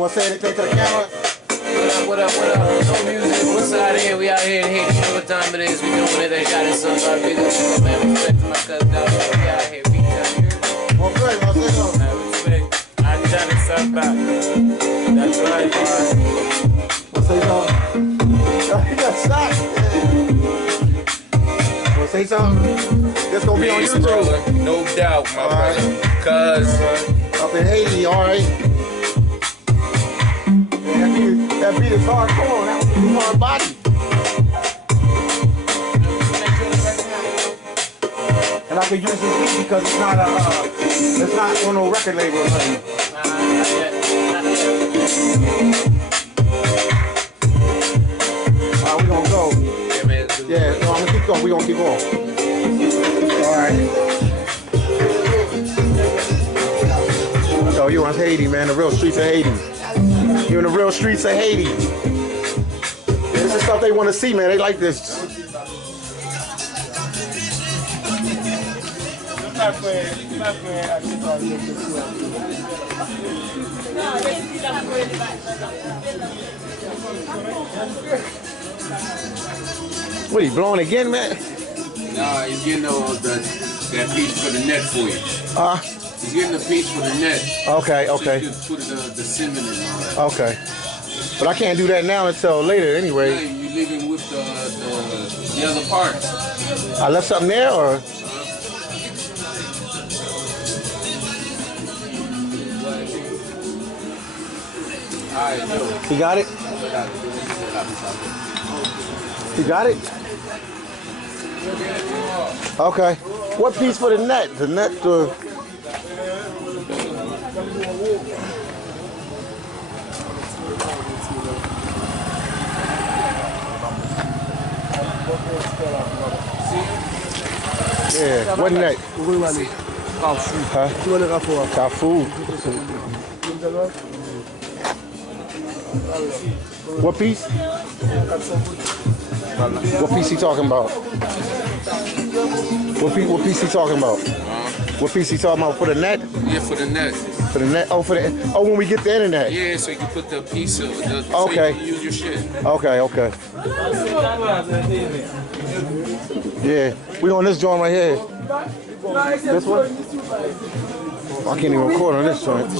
want to say anything to the camera? What up? No music. What's out here? We out here in Haiti. You know what time it is. We doing it. They got it. SANBA. Big up, man. Respect to my cousin out here. We out here. Beat down here. Well, great. I'll say so. Respect. I got it. SANBA. That's right, boy. I'll say so. He got shot. Want to say something? It's going to be on Peace, YouTube. brother. No doubt, my brother. Cuz. Up in Haiti, all right. That beat is hardcore. That was a hard body. And I could use this beat because it's not on no record label or nothing. Alright, we gonna go. Yeah, no, I'm gonna keep going. We gonna keep going. Alright. So you in Haiti, man, the real streets of Haiti. You're in the real streets of Haiti. This is stuff they want to see, man. They like this. What, he blowing again, man? Nah, he's getting that piece for the net for you. He's getting a piece for the net. Okay, okay. So you just put the cinnamon and all that. Okay. But I can't do that now until later anyway. Yeah, you leave it with the other parts. I left something there, or? He got it? He got it? Okay. What piece for the net? The net, yeah, what net? Huh? Carrefour. What piece? What piece he talking about? What piece he talking about? What piece he talking about for the net? Yeah, for the net. For the net? Oh, when we get the internet. Yeah, so you can put the piece of okay. So you can use your shit. Okay. Yeah, we on this joint right here. This one? I can't even record on this joint.